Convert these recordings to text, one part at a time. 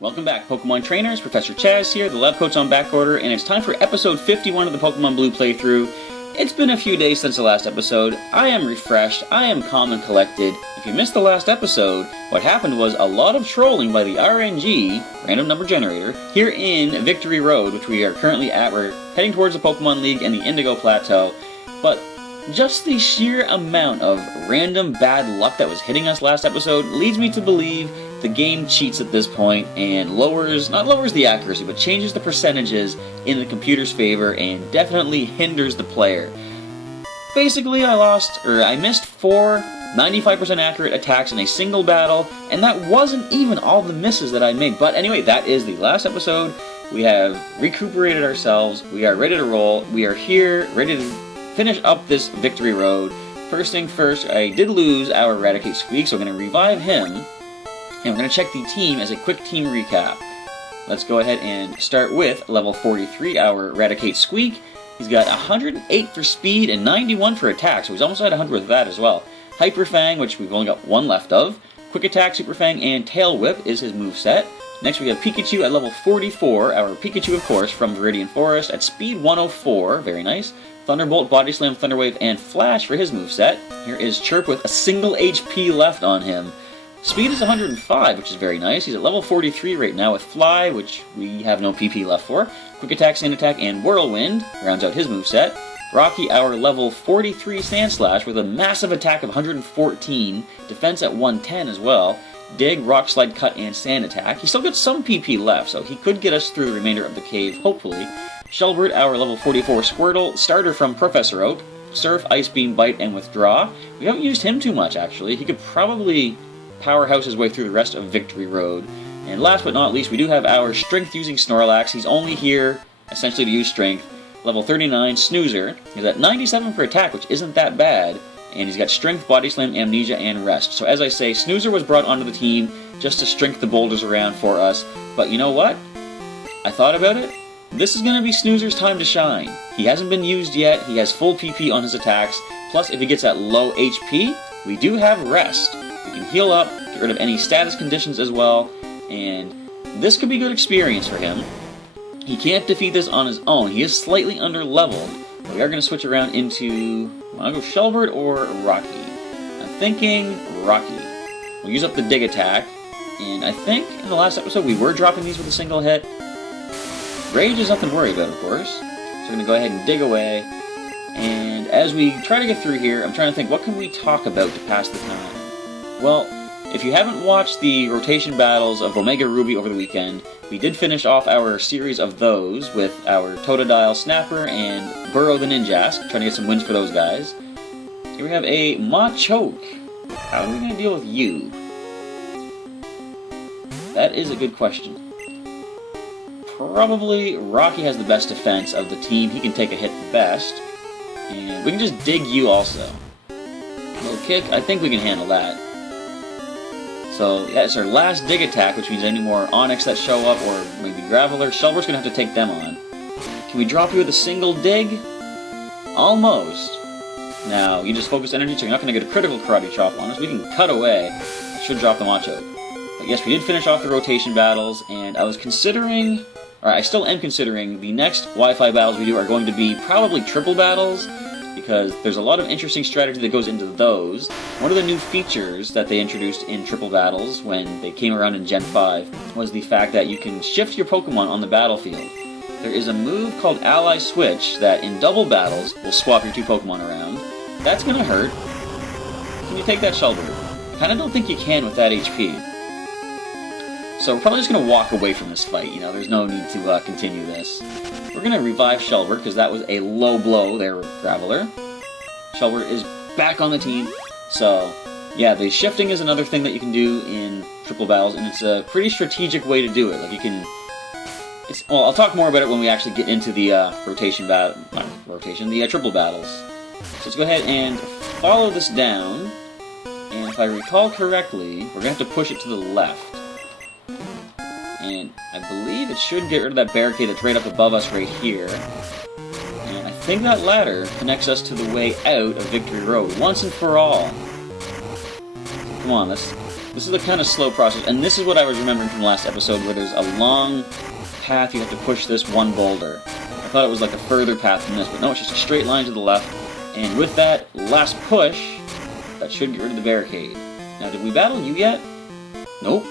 Welcome back, Pokemon trainers. Professor Chaz here, the lab coach on back order, and it's time for episode 51 of the Pokemon Blue playthrough. It's been a few days since the last episode. I am refreshed, I am calm and collected. If you missed the last episode, what happened was a lot of trolling by the RNG, random number generator, here in Victory Road, which we are currently at. We're heading towards the Pokemon League and the Indigo Plateau, but just the sheer amount of random bad luck that was hitting us last episode leads me to believe the game cheats at this point and not lowers the accuracy, but changes the percentages in the computer's favor and definitely hinders the player. Basically, I missed 4 95% accurate attacks in a single battle, and that wasn't even all the misses that I made. But anyway, that is the last episode. We have recuperated ourselves, we are ready to roll, we are here, ready to finish up this Victory Road. First thing first, I did lose our Eradicate Squeak, so I'm going to revive him. And we're going to check the team as a quick team recap. Let's go ahead and start with level 43, our Eradicate Squeak. He's got 108 for speed and 91 for attack, so he's almost at 100 with that as well. Hyper Fang, which we've only got one left of. Quick Attack, Super Fang, and Tail Whip is his moveset. Next we have Pikachu at level 44, our Pikachu of course from Viridian Forest at speed 104, very nice. Thunderbolt, Body Slam, Thunder Wave, and Flash for his moveset. Here is Chirp with a single HP left on him. Speed is 105, which is very nice. He's at level 43 right now with Fly, which we have no PP left for. Quick Attack, Sand Attack, and Whirlwind rounds out his moveset. Rocky, our level 43 Sand Slash with a massive attack of 114, defense at 110 as well. Dig, Rock Slide, Cut, and Sand Attack. He's still got some PP left, so he could get us through the remainder of the cave, hopefully. Shelbert, our level 44 Squirtle, starter from Professor Oak. Surf, Ice Beam, Bite, and Withdraw. We haven't used him too much, actually. He could probably powerhouse his way through the rest of Victory Road. And last but not least, we do have our strength-using Snorlax. He's only here, essentially, to use strength. Level 39, Snoozer. He's at 97 for attack, which isn't that bad. And he's got strength, body slam, amnesia, and rest. So as I say, Snoozer was brought onto the team just to strength the boulders around for us. But you know what? I thought about it. This is going to be Snoozer's time to shine. He hasn't been used yet. He has full PP on his attacks. Plus, if he gets at low HP, we do have rest. We can heal up, get rid of any status conditions as well, and this could be good experience for him. He can't defeat this on his own. He is slightly under-leveled. We are going to switch around into... Want to go Shelbert or Rocky? I'm thinking Rocky. We'll use up the Dig Attack, and I think in the last episode we were dropping these with a single hit. Rage is nothing to worry about, of course. So we're going to go ahead and dig away, and as we try to get through here, I'm trying to think, what can we talk about to pass the time? Well, if you haven't watched the rotation battles of Omega Ruby over the weekend, we did finish off our series of those with our Totodile Snapper and Burrow the Ninjask, trying to get some wins for those guys. Here we have a Machoke. How are we going to deal with you? That is a good question. Probably Rocky has the best defense of the team. He can take a hit the best. And we can just dig you also. Low kick, I think we can handle that. So, yeah, it's our last dig attack, which means any more Onix that show up, or maybe Graveler, Shelbert's going to have to take them on. Can we drop you with a single dig? Almost. Now, you just focus energy, so you're not going to get a critical Karate Chop on us. We can cut away. It should drop the Macho. But yes, we did finish off the rotation battles, and I was considering, or I still am considering, the next Wi-Fi battles we do are going to be probably triple battles, because there's a lot of interesting strategy that goes into those. One of the new features that they introduced in triple battles when they came around in Gen 5 was the fact that you can shift your Pokemon on the battlefield. There is a move called Ally Switch that in double battles will swap your two Pokemon around. That's gonna hurt. Can you take that Shelbert? I kinda don't think you can with that HP. So we're probably just gonna walk away from this fight, you know, there's no need to continue this. We're going to revive Shelbert, because that was a low blow there with Graveler. Shelbert is back on the team. So, yeah, the shifting is another thing that you can do in triple battles, and it's a pretty strategic way to do it. Like, you can... well, I'll talk more about it when we actually get into the triple battles. So let's go ahead and follow this down, and if I recall correctly, we're going to have to push it to the left. And I believe it should get rid of that barricade that's right up above us right here. And I think that ladder connects us to the way out of Victory Road, once and for all. Come on, let's This is a kind of slow process, and this is what I was remembering from the last episode, where there's a long path you have to push this one boulder. I thought it was like a further path than this, but no, it's just a straight line to the left. And with that last push, that should get rid of the barricade. Now, did we battle you yet? Nope.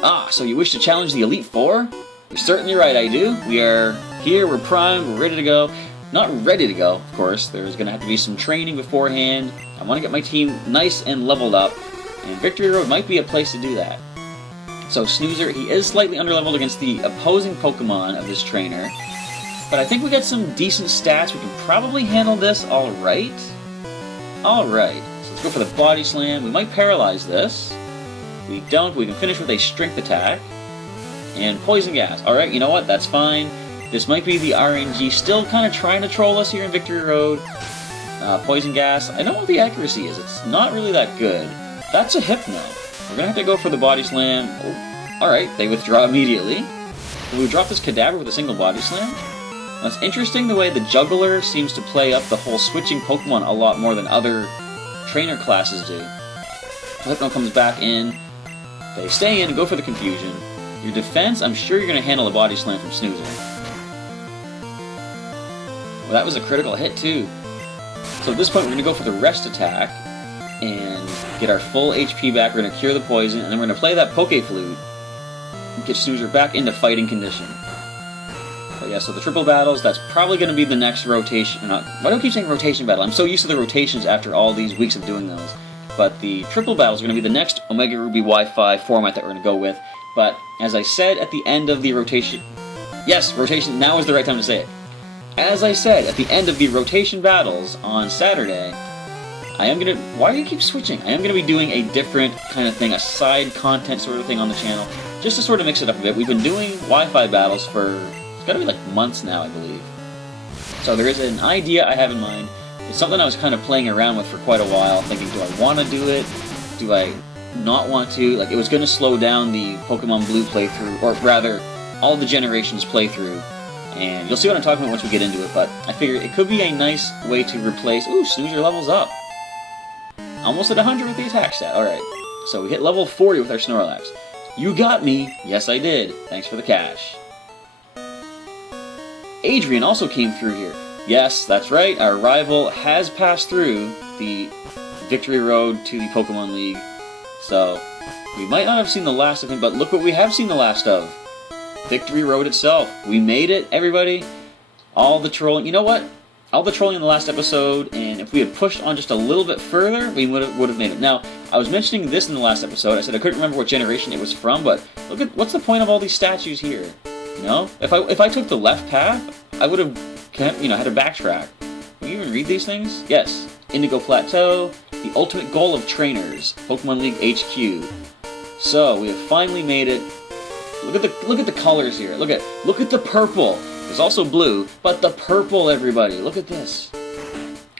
Ah, so you wish to challenge the Elite Four? You're certainly right, I do. We are here, we're primed, we're ready to go. Not ready to go, of course. There's going to have to be some training beforehand. I want to get my team nice and leveled up, and Victory Road might be a place to do that. So Snoozer, he is slightly underleveled against the opposing Pokemon of this trainer, but I think we got some decent stats. We can probably handle this alright. Alright, so let's go for the Body Slam. We might paralyze this. We don't. We can finish with a Strength Attack. And Poison Gas. Alright, you know what? That's fine. This might be the RNG still kind of trying to troll us here in Victory Road. Poison Gas. I don't know what the accuracy is. It's not really that good. That's a Hypno. We're going to have to go for the Body Slam. Oh, alright, they withdraw immediately. Will we drop this Cadaver with a single Body Slam? Now, it's interesting the way the Juggler seems to play up the whole switching Pokemon a lot more than other trainer classes do. Hypno comes back in. They stay in and go for the Confusion. Your defense, I'm sure you're going to handle a Body Slam from Snoozer. Well, that was a critical hit, too. So at this point, we're going to go for the Rest Attack and get our full HP back. We're going to cure the poison, and then we're going to play that Poke Flute and get Snoozer back into fighting condition. But yeah, so the triple battles, that's probably going to be the next rotation. Why do I keep saying rotation battle? I'm so used to the rotations after all these weeks of doing those. But the triple battles are going to be the next Omega Ruby Wi-Fi format that we're going to go with. But as I said at the end of the rotation... Yes, rotation, now is the right time to say it. As I said at the end of the rotation battles on Saturday, I am going to... Why do you keep switching? I am going to be doing a different kind of thing, a side content sort of thing on the channel, just to sort of mix it up a bit. We've been doing Wi-Fi battles for... It's got to be like months now, I believe. So there is an idea I have in mind. It's something I was kind of playing around with for quite a while, thinking, do I want to do it? Do I not want to? Like, it was going to slow down the Pokemon Blue playthrough, or rather, all the generations playthrough. And you'll see what I'm talking about once we get into it, but I figured it could be a nice way to replace... Ooh, Snoozer levels up. Almost at 100 with the attack stat. Alright, so we hit level 40 with our Snorlax. You got me. Yes, I did. Thanks for the cash. Adrian also came through here. Yes, that's right, our rival has passed through the Victory Road to the Pokemon League. So, we might not have seen the last of him, but look what we have seen the last of. Victory Road itself. We made it, everybody. All the trolling. You know what? All the trolling in the last episode, and if we had pushed on just a little bit further, we would have made it. Now, I was mentioning this in the last episode. I said I couldn't remember what generation it was from, but look at what's the point of all these statues here? You know? If I took the left path, I would have... had to backtrack. Can you even read these things? Yes. Indigo Plateau, the ultimate goal of trainers, Pokemon League HQ. So we have finally made it. Look at the colors here. Look at the purple. There's also blue, but the purple, everybody. Look at this.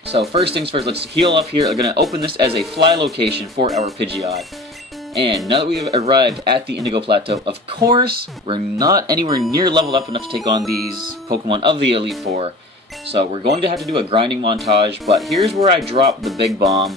So first things first, let's heal up here. We're gonna open this as a fly location for our Pidgeot. And now that we've arrived at the Indigo Plateau, of course, we're not anywhere near leveled up enough to take on these Pokemon of the Elite Four. So we're going to have to do a grinding montage, but here's where I dropped the big bomb.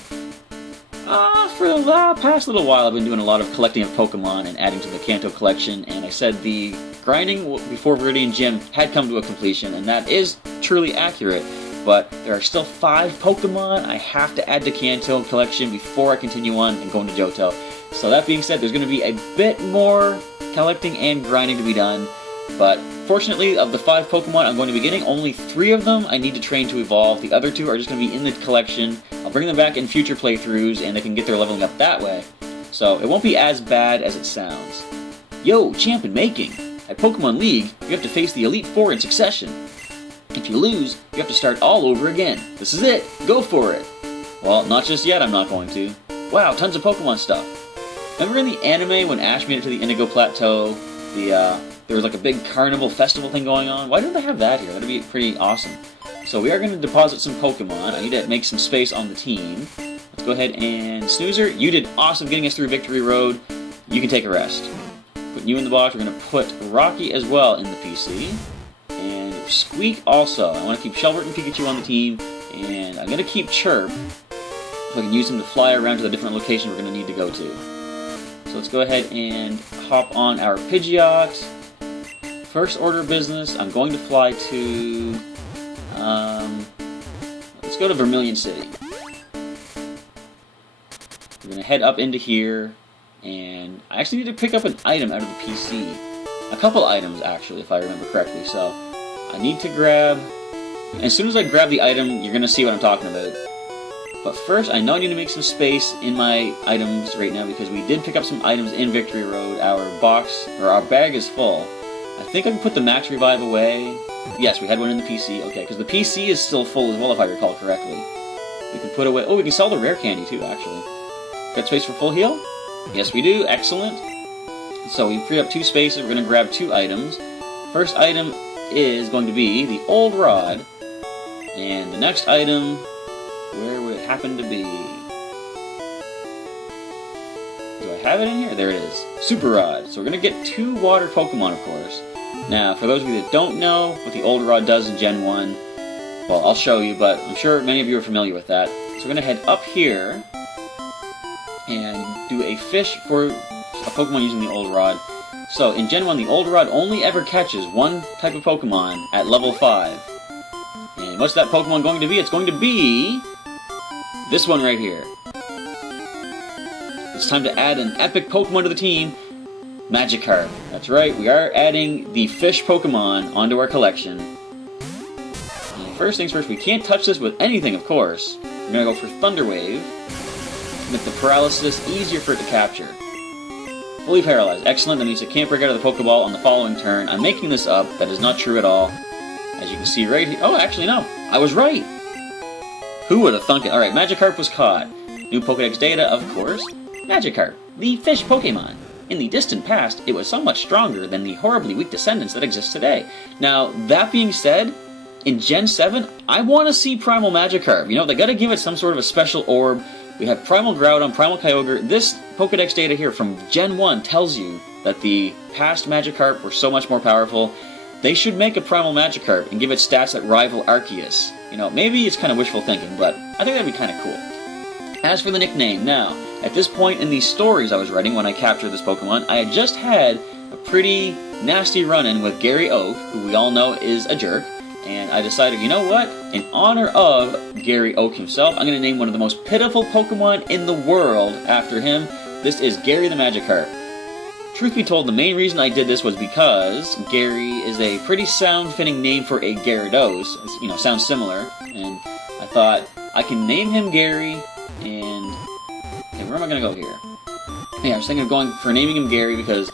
For the past little while, I've been doing a lot of collecting of Pokemon and adding to the Kanto collection, and I said the grinding before Viridian Gym had come to a completion, and that is truly accurate. But there are still 5 Pokemon I have to add to Kanto collection before I continue on and go into Johto. So that being said, there's going to be a bit more collecting and grinding to be done. But fortunately, of the 5 Pokemon I'm going to be getting, only 3 of them I need to train to evolve. The other 2 are just going to be in the collection. I'll bring them back in future playthroughs, and they can get their leveling up that way. So it won't be as bad as it sounds. Yo, champ in making! At Pokemon League, you have to face the Elite Four in succession. If you lose, you have to start all over again. This is it! Go for it! Well, not just yet, I'm not going to. Wow, tons of Pokemon stuff. Remember in the anime when Ash made it to the Indigo Plateau, there was like a big carnival festival thing going on? Why don't they have that here? That'd be pretty awesome. So we are going to deposit some Pokemon. I need to make some space on the team. Let's go ahead and... Snoozer, you did awesome getting us through Victory Road. You can take a rest. Putting you in the box. We're going to put Rocky as well in the PC. And Squeak also. I want to keep Shelbert and Pikachu on the team. And I'm going to keep Chirp, so I can use him to fly around to the different locations we're going to need to go to. So let's go ahead and hop on our Pidgeot. First order of business, I'm going to fly to... let's go to Vermilion City. We're going to head up into here, and I actually need to pick up an item out of the PC. A couple items, actually, if I remember correctly. So I need to grab... As soon as I grab the item, you're going to see what I'm talking about. But first, I know I need to make some space in my items right now because we did pick up some items in Victory Road. Our box, or our bag is full. I think I can put the Max Revive away. Yes, we had one in the PC. Okay, because the PC is still full as well, if I recall correctly. We can put away... Oh, we can sell the rare candy too, actually. Got space for full heal? Yes, we do. Excellent. So we free up 2 spaces. We're going to grab 2 items. First item is going to be the Old Rod. And the next item, where would it happen to be? Do I have it in here? There it is. Super Rod. So we're going to get 2 water Pokemon, of course. Now, for those of you that don't know what the Old Rod does in Gen 1, well, I'll show you, but I'm sure many of you are familiar with that. So we're going to head up here and do a fish for a Pokemon using the Old Rod. So, in Gen 1, the Old Rod only ever catches one type of Pokemon at level 5. And what's that Pokemon going to be? It's going to be... this one right here. It's time to add an epic Pokemon to the team, Magikarp. That's right, we are adding the fish Pokemon onto our collection. And first things first, we can't touch this with anything, of course. We're going to go for Thunder Wave. Make the paralysis easier for it to capture. Fully paralyzed. Excellent. That means it can't break out of the Pokeball on the following turn. I'm making this up. That is not true at all. As you can see right here. Oh, actually, no. I was right. Who would have thunk it? Alright, Magikarp was caught. New Pokédex data, of course. Magikarp, the fish Pokemon. In the distant past, it was somewhat stronger than the horribly weak descendants that exist today. Now, that being said, in Gen 7, I want to see Primal Magikarp. You know, they gotta give it some sort of a special orb. We have Primal Groudon, Primal Kyogre. This Pokédex data here from Gen 1 tells you that the past Magikarp were so much more powerful. They should make a Primal Magikarp and give it stats that rival Arceus. You know, maybe it's kind of wishful thinking, but I think that'd be kind of cool. As for the nickname, now, at this point in these stories I was writing when I captured this Pokemon, I had just had a pretty nasty run-in with Gary Oak, who we all know is a jerk. And I decided, you know what? In honor of Gary Oak himself, I'm going to name one of the most pitiful Pokemon in the world after him. This is Gary the Magikarp. Truth be told, the main reason I did this was because Gary is a pretty sound-fitting name for a Gyarados. It's, you know, sounds similar. And I thought, I can name him Gary, and... okay, where am I going to go here? Yeah, I was thinking of going for naming him Gary because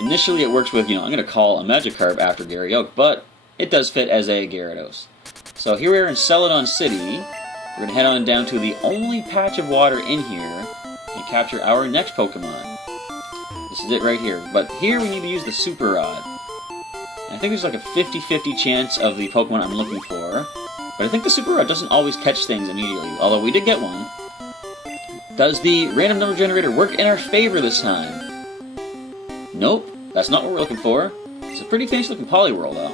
initially it works with, you know, I'm going to call a Magikarp after Gary Oak, but it does fit as a Gyarados. So here we are in Celadon City. We're going to head on down to the only patch of water in here and capture our next Pokemon. This is it right here. But here we need to use the Super Rod. And I think there's like a 50-50 chance of the Pokemon I'm looking for. But I think the Super Rod doesn't always catch things immediately, although we did get one. Does the random number generator work in our favor this time? Nope, that's not what we're looking for. It's a pretty fancy looking Poliwhirl though.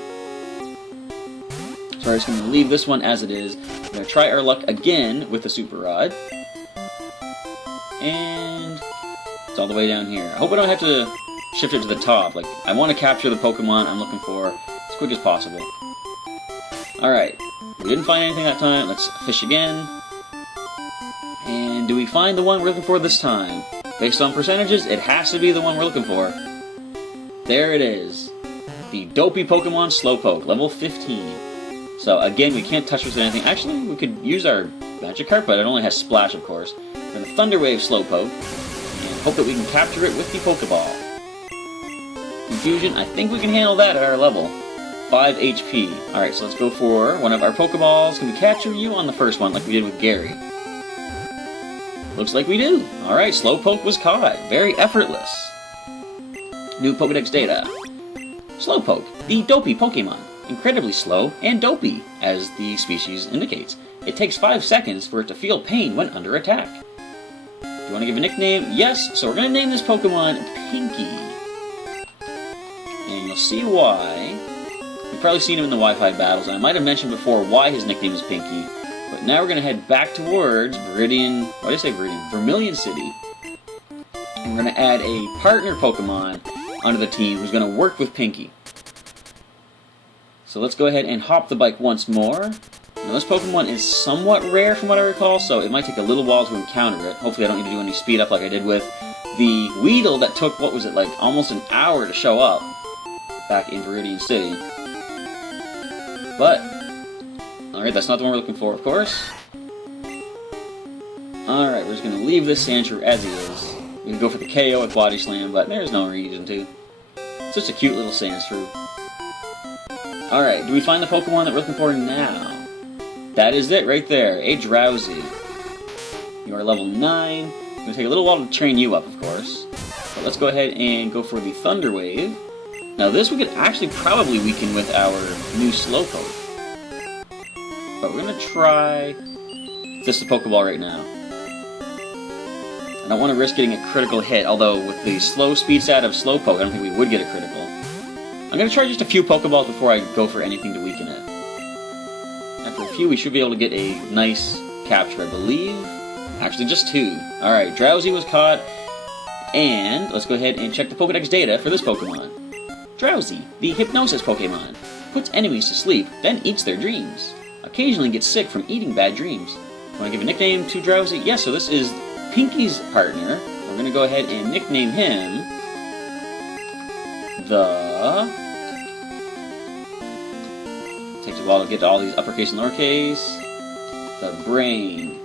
So we're just going to leave this one as it is. We're going to try our luck again with the Super Rod. And it's all the way down here. I hope I don't have to shift it to the top. Like, I want to capture the Pokemon I'm looking for as quick as possible. Alright, we didn't find anything that time. Let's fish again. And do we find the one we're looking for this time? Based on percentages, it has to be the one we're looking for. There it is. The dopey Pokemon Slowpoke, level 15. So again, we can't touch with anything. Actually, we could use our Magikarp, but it only has Splash, of course. We're going to Thunder Wave Slowpoke, and hope that we can capture it with the Pokeball. Confusion, I think we can handle that at our level. 5 HP. Alright, so let's go for one of our Pokeballs. Can we capture you on the first one, like we did with Gary? Looks like we do. Alright, Slowpoke was caught. Very effortless. New Pokédex data. Slowpoke, the dopey Pokemon. Incredibly slow and dopey, as the species indicates. It takes 5 seconds for it to feel pain when under attack. Do you want to give a nickname? Yes, so we're going to name this Pokemon Pinky. And you'll see why. You've probably seen him in the Wi-Fi battles, and I might have mentioned before why his nickname is Pinky. But now we're going to head back towards Vermilion City. And we're going to add a partner Pokemon onto the team who's going to work with Pinky. So let's go ahead and hop the bike once more. Now this Pokemon is somewhat rare from what I recall, so it might take a little while to encounter it. Hopefully I don't need to do any speed up like I did with the Weedle that took, what was it, like almost an hour to show up back in Viridian City. But, alright, that's not the one we're looking for, of course. Alright, we're just going to leave this Sandshrew as he is. We can go for the KO with Body Slam, but there's no reason to. It's just a cute little Sandshrew. Alright, do we find the Pokemon that we're looking for now? That is it right there, a Drowzee. You are level 9. It's going to take a little while to train you up, of course. But let's go ahead and go for the Thunder Wave. Now this we could actually probably weaken with our new Slowpoke. But we're going to try this the Pokeball right now. I don't want to risk getting a critical hit, although with the slow speed stat of Slowpoke, I don't think we would get a critical. I'm going to try just a few Pokeballs before I go for anything to weaken it. After a few, we should be able to get a nice capture, I believe. Actually, just 2. Alright, Drowzee was caught, and let's go ahead and check the Pokedex data for this Pokemon. Drowzee, the Hypnosis Pokemon, puts enemies to sleep, then eats their dreams. Occasionally gets sick from eating bad dreams. Want to give a nickname to Drowzee? Yes, so this is Pinky's partner. We're going to go ahead and nickname him the... Takes a while to get to all these uppercase and lowercase. The Brain.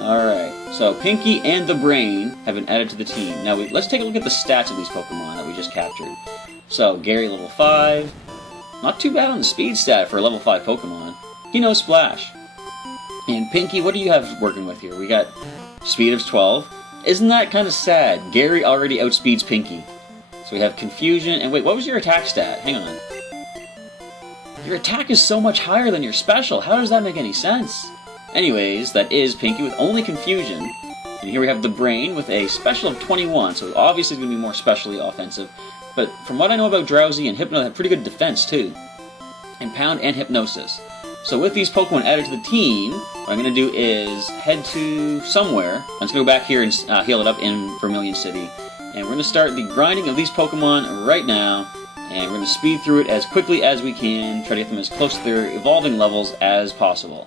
Alright, so Pinky and the Brain have been added to the team. Now, let's take a look at the stats of these Pokemon that we just captured. So, Gary level 5. Not too bad on the speed stat for a level 5 Pokemon. He knows Splash. And Pinky, what do you have working with here? We got speed of 12. Isn't that kind of sad? Gary already outspeeds Pinky. So we have Confusion, and wait, what was your attack stat? Hang on. Your attack is so much higher than your special. How does that make any sense? Anyways, that is Pinky with only Confusion. And here we have the Brain with a special of 21, so obviously it's going to be more specially offensive. But from what I know about Drowzee and Hypno, they have pretty good defense too. And Pound and Hypnosis. So with these Pokemon added to the team, what I'm going to do is head to somewhere. I'm just going to go back here and heal it up in Vermilion City. And we're going to start the grinding of these Pokemon right now. And we're going to speed through it as quickly as we can, try to get them as close to their evolving levels as possible.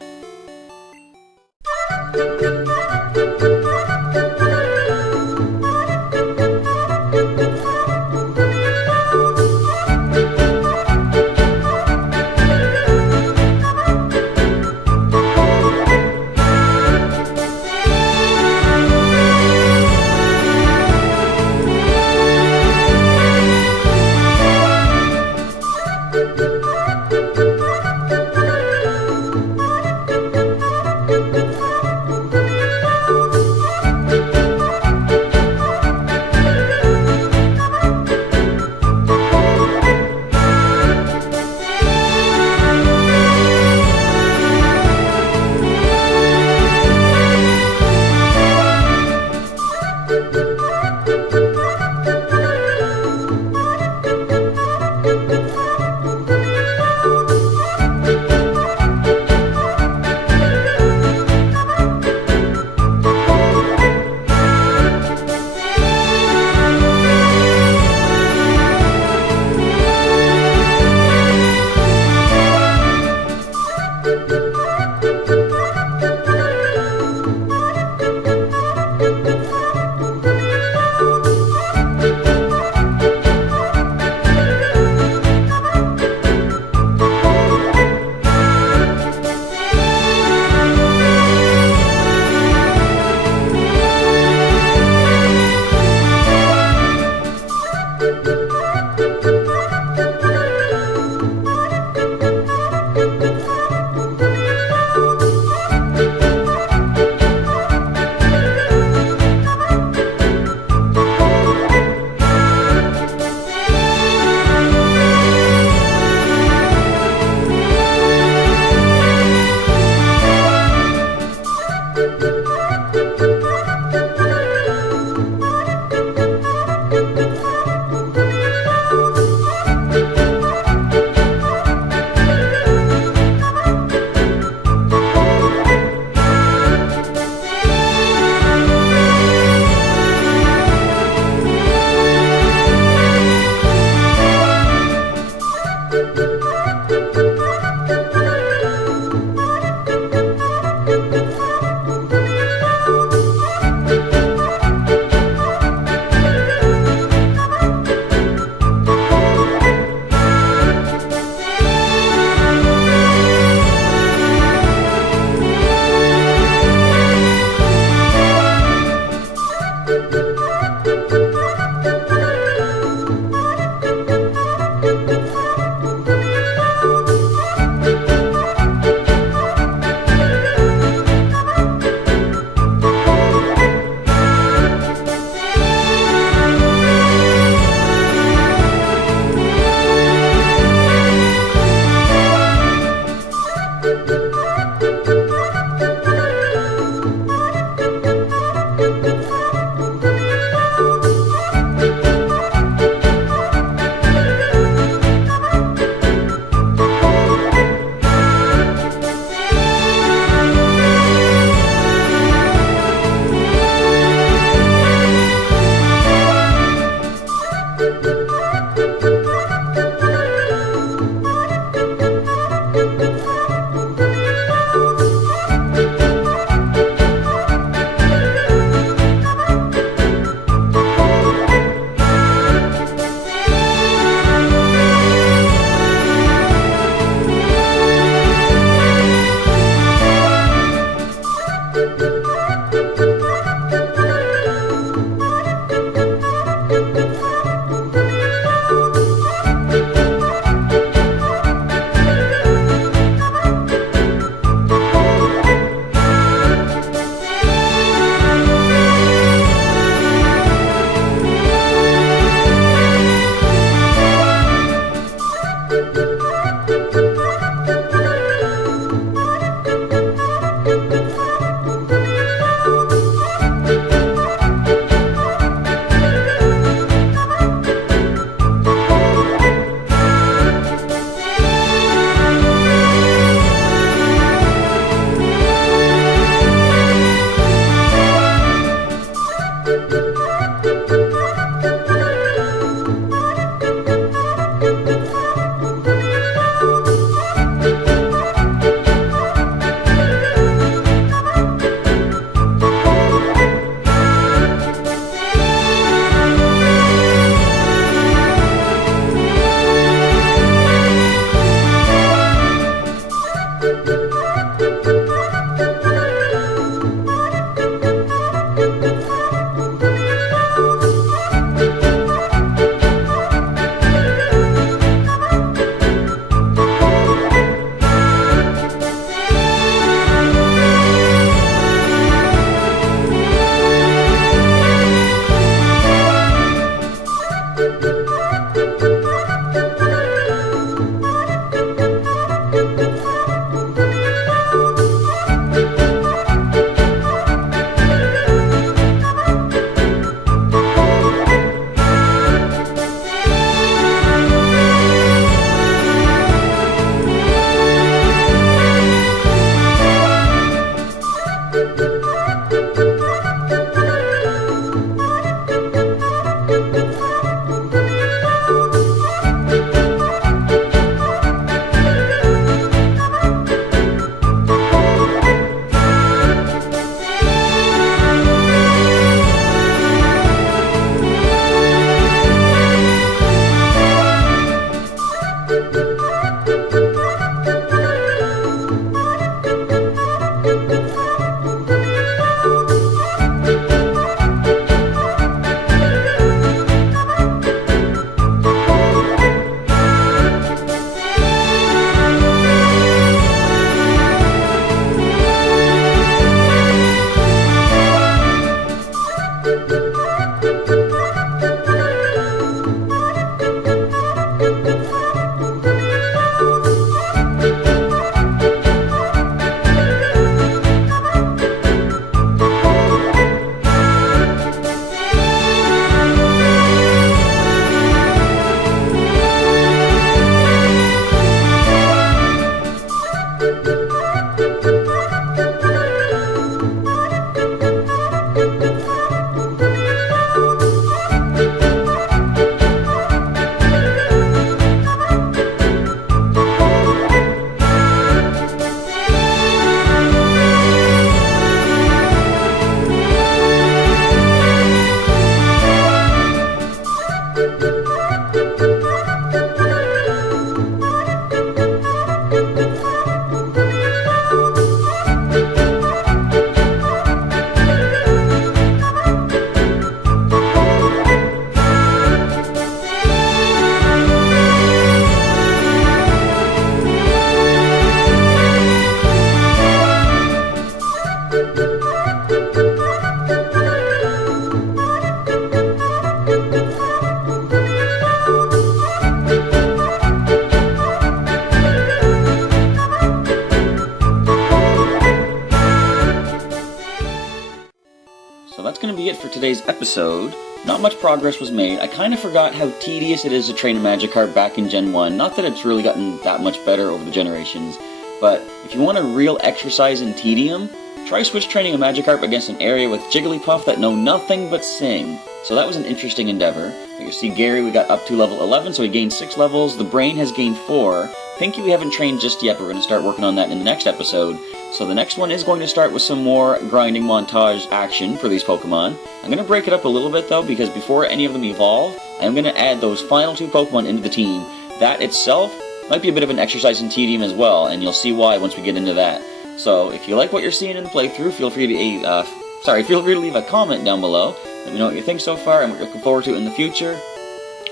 for today's episode. Not much progress was made. I kind of forgot how tedious it is to train a Magikarp back in Gen 1. Not that it's really gotten that much better over the generations, but if you want a real exercise in tedium, try switch training a Magikarp against an area with Jigglypuff that know nothing but Sing. So that was an interesting endeavor. You see Gary, we got up to level 11, so he gained 6 levels. The Brain has gained 4. Pinky we haven't trained just yet, but we're going to start working on that in the next episode. So the next one is going to start with some more grinding montage action for these Pokemon. I'm going to break it up a little bit though, because before any of them evolve, I'm going to add those final 2 Pokemon into the team. That itself might be a bit of an exercise in tedium as well, and you'll see why once we get into that. So if you like what you're seeing in the playthrough, feel free to leave a comment down below. Let me know what you think so far and what you're looking forward to in the future.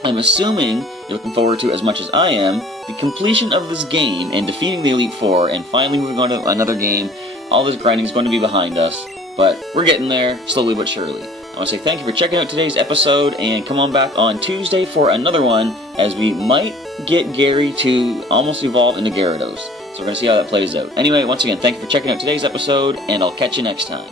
I'm assuming you're looking forward to, as much as I am, the completion of this game and defeating the Elite Four and finally moving on to another game. All this grinding is going to be behind us, but we're getting there, slowly but surely. I want to say thank you for checking out today's episode, and come on back on Tuesday for another one, as we might get Gary to almost evolve into Gyarados. So we're going to see how that plays out. Anyway, once again, thank you for checking out today's episode, and I'll catch you next time.